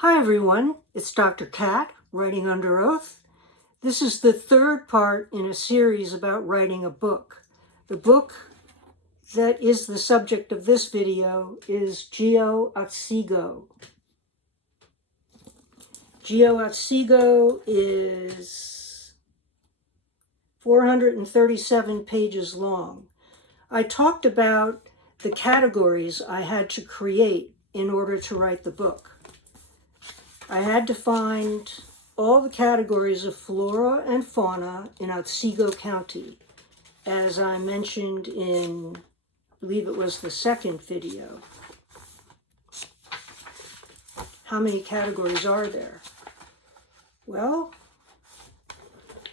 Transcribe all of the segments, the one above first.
Hi everyone, it's Dr. Kat, Writing Under Oath. This is the third part in a series about writing a book. The book that is the subject of this video is Gyo Atsugo. Gyo Atsugo is 437 pages long. I talked about the categories I had to create in order to write the book. I had to find all the categories of flora and fauna in Otsego County, as I mentioned in, I believe it was the second video. How many categories are there? Well,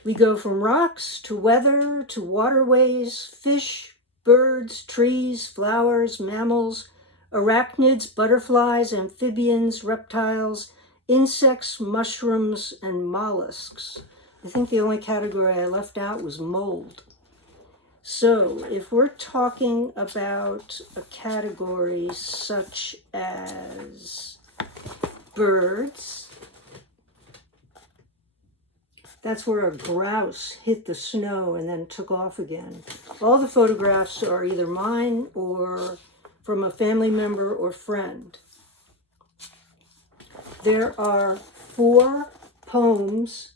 we go from rocks to weather to waterways, fish, birds, trees, flowers, mammals, arachnids, butterflies, amphibians, reptiles, insects, mushrooms, and mollusks. I think the only category I left out was mold. So if we're talking about a category such as birds, that's where a grouse hit the snow and then took off again. All the photographs are either mine or from a family member or friend. There are 4 poems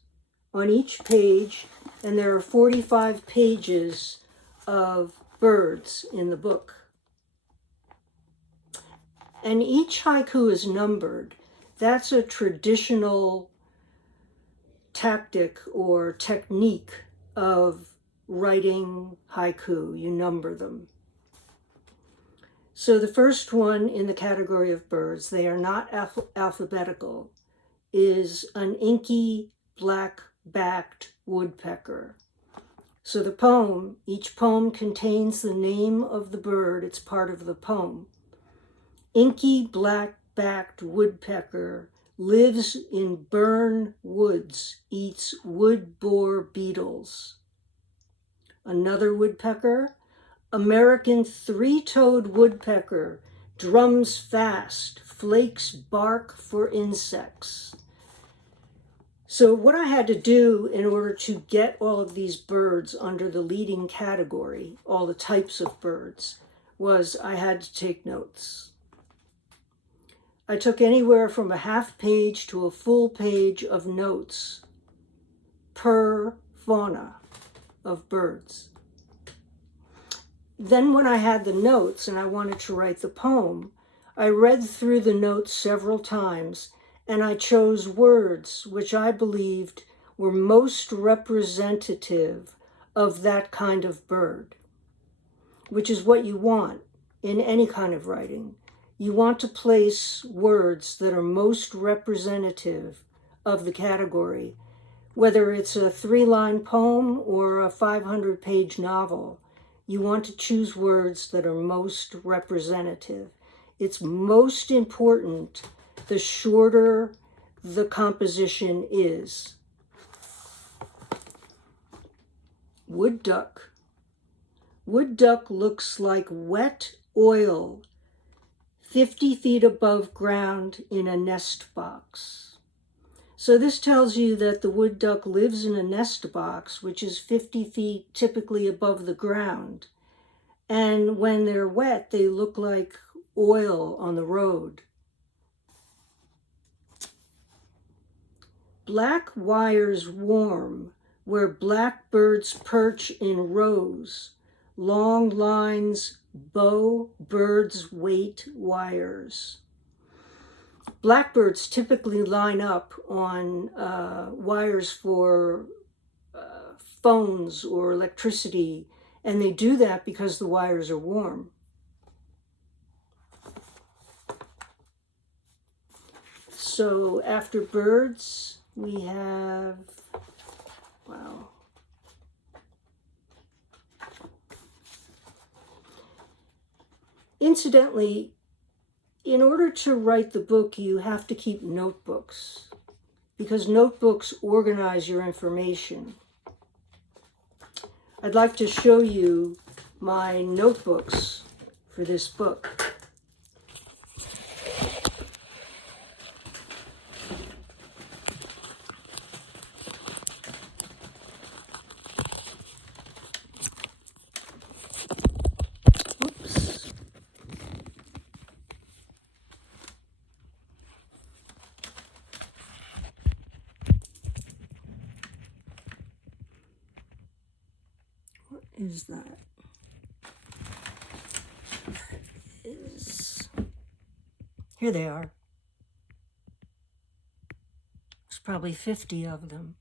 on each page, and there are 45 pages of birds in the book. And each haiku is numbered. That's a traditional tactic or technique of writing haiku. You number them. So the first one in the category of birds, they are not alphabetical, is an inky black-backed woodpecker. So the poem, each poem contains the name of the bird. It's part of the poem. Inky black-backed woodpecker lives in burn woods, eats wood borer beetles. Another woodpecker, American three-toed woodpecker, drums fast, flakes bark for insects. So what I had to do in order to get all of these birds under the leading category, all the types of birds, was I had to take notes. I took anywhere from a half page to a full page of notes per fauna of birds. Then when I had the notes and I wanted to write the poem, I read through the notes several times and I chose words which I believed were most representative of that kind of bird, which is what you want in any kind of writing. You want to place words that are most representative of the category, whether it's a 3-line poem or a 500-page novel. You want to choose words that are most representative. It's most important the shorter the composition is. Wood duck. Wood duck looks like wet oil 50 feet above ground in a nest box. So this tells you that the wood duck lives in a nest box, which is 50 feet typically above the ground. And when they're wet, they look like oil on the road. Black wires warm, where blackbirds perch in rows. Long lines bow birds' weight wires. Blackbirds typically line up on wires for phones or electricity, and they do that because the wires are warm. So after birds, we have, wow. Incidentally, in order to write the book, you have to keep notebooks because notebooks organize your information. I'd like to show you my notebooks for this book. is that? Here they are. There's probably 50 of them.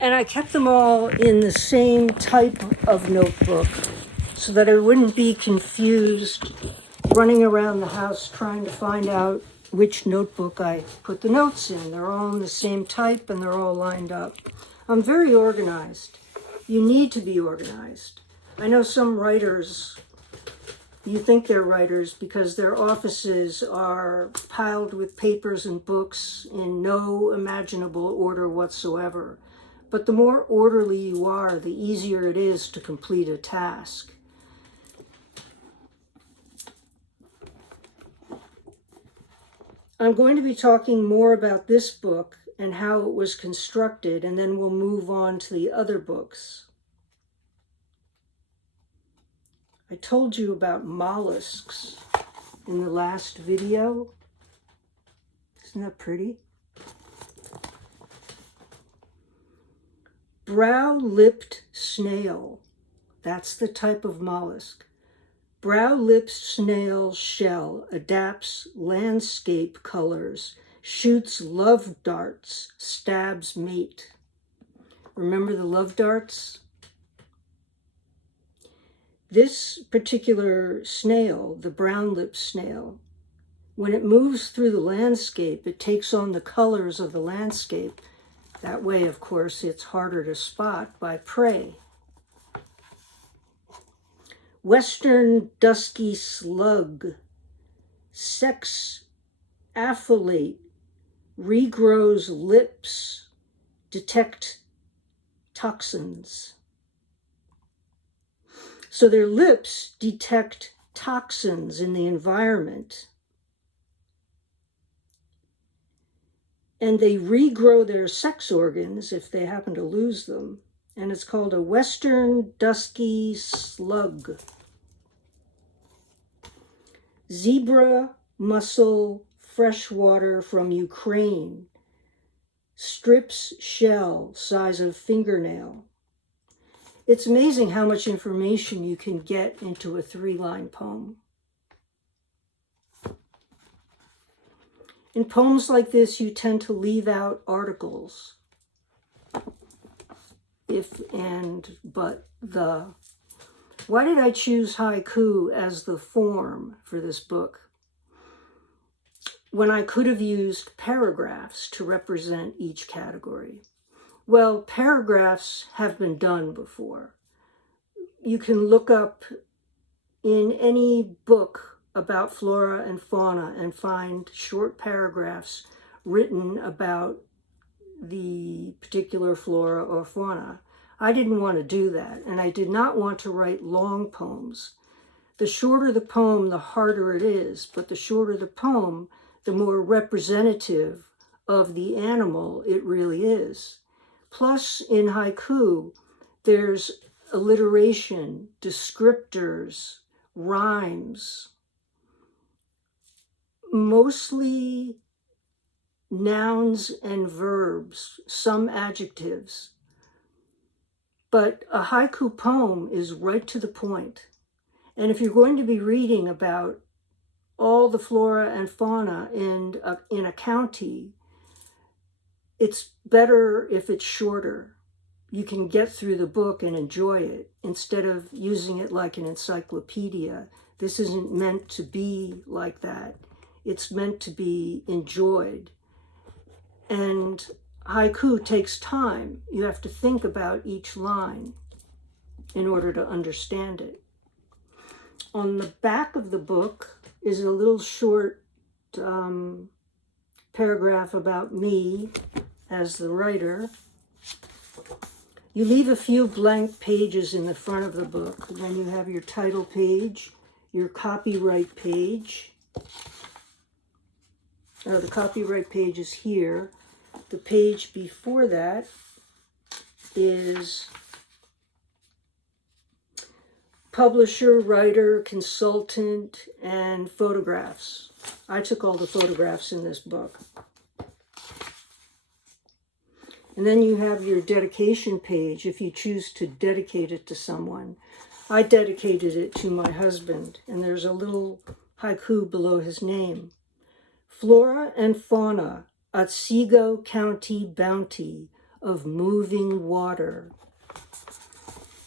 And I kept them all in the same type of notebook so that I wouldn't be confused running around the house trying to find out which notebook I put the notes in. They're all in the same type and they're all lined up. I'm very organized. You need to be organized. I know some writers, you think they're writers because their offices are piled with papers and books in no imaginable order whatsoever. But the more orderly you are, the easier it is to complete a task. I'm going to be talking more about this book and how it was constructed, and then we'll move on to the other books. I told you about mollusks in the last video. Isn't that pretty? Brow-lipped snail. That's the type of mollusk. Brow-lipped snail shell adapts landscape colors, shoots love darts, stabs mate. Remember the love darts? This particular snail, the brown-lipped snail, when it moves through the landscape, it takes on the colors of the landscape. That way, of course, it's harder to spot by prey. Western dusky slug, sex affilate, regrows lips, detect toxins. So their lips detect toxins in the environment. And they regrow their sex organs if they happen to lose them. And it's called a Western dusky slug. Zebra mussel freshwater from Ukraine. Strips shell size of fingernail. It's amazing how much information you can get into a 3-line poem. In poems like this, you tend to leave out articles. If, and, but, the. Why did I choose haiku as the form for this book when I could have used paragraphs to represent each category? Well, paragraphs have been done before. You can look up in any book about flora and fauna and find short paragraphs written about the particular flora or fauna. I didn't want to do that, and I did not want to write long poems. The shorter the poem, the harder it is, but the shorter the poem, the more representative of the animal it really is. Plus, in haiku, there's alliteration, descriptors, rhymes, mostly nouns and verbs, some adjectives. But a haiku poem is right to the point. And if you're going to be reading about all the flora and fauna in a county, it's better if it's shorter. You can get through the book and enjoy it instead of using it like an encyclopedia. This isn't meant to be like that. It's meant to be enjoyed. And haiku takes time. You have to think about each line in order to understand it. On the back of the book is a little short paragraph about me as the writer. You leave a few blank pages in the front of the book. Then you have your title page, your copyright page. The copyright page is here. The page before that is publisher, writer, consultant, and photographs. I took all the photographs in this book. And then you have your dedication page if you choose to dedicate it to someone. I dedicated it to my husband, and there's a little haiku below his name. Flora and fauna, Otsego County bounty of moving water.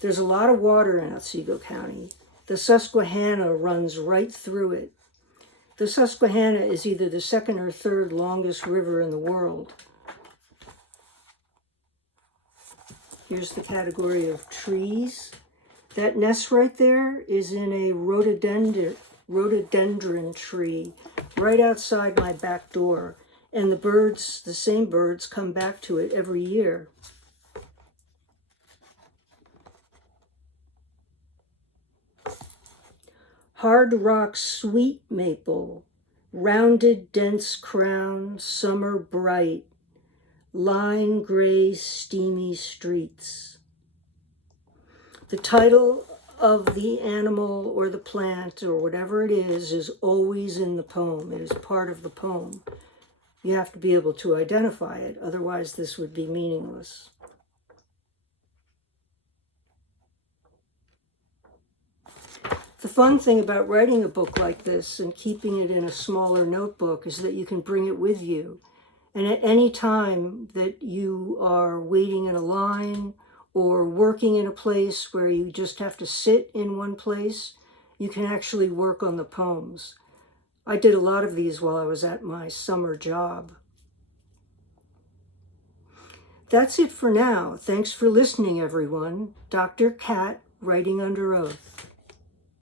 There's a lot of water in Otsego County. The Susquehanna runs right through it. The Susquehanna is either the second or third longest river in the world. Here's the category of trees. That nest right there is in a rhododendron tree right outside my back door. And the birds, the same birds, come back to it every year. Hard rock sweet maple, rounded dense crown, summer bright, line gray steamy streets. The title of the animal or the plant or whatever it is always in the poem. It is part of the poem. You have to be able to identify it, otherwise this would be meaningless. The fun thing about writing a book like this and keeping it in a smaller notebook is that you can bring it with you. And at any time that you are waiting in a line or working in a place where you just have to sit in one place, you can actually work on the poems. I did a lot of these while I was at my summer job. That's it for now. Thanks for listening, everyone. Dr. Cat, writing under oath.